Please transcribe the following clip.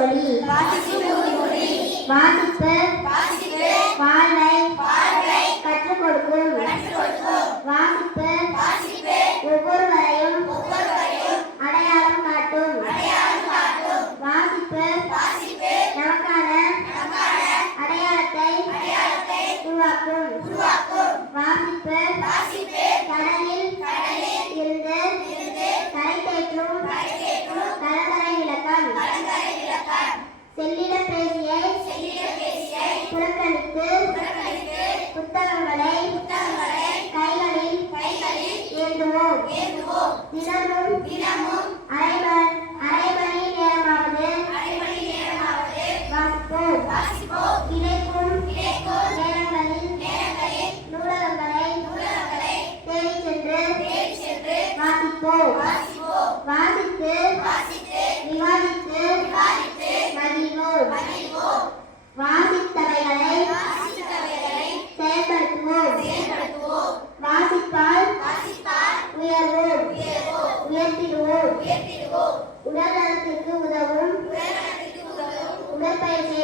ஒளி. வாசிப்பு வாழ்வை கற்றுக் கொடுக்கும் வாசிப்பு ஒவ்வொருவரையும் அடையாளம் காட்டும். வாசிப்பு நமக்கான அடையாளத்தை உருவாக்கும். புறக்கணித்து புத்தகங்களை கைகளில் ஏந்துவோம். தினமும் தினமும் அரைமணி நேரமாவது வாசிப்போம். கிடைக்கும் நேரங்களில் நூலகங்களை தேடி சென்று வாசிப்போம். வாசித்து விவாதித்து மகிழ்வோம். Wow. உடல்நலத்திற்கு உதவும். உடற்பயிற்சி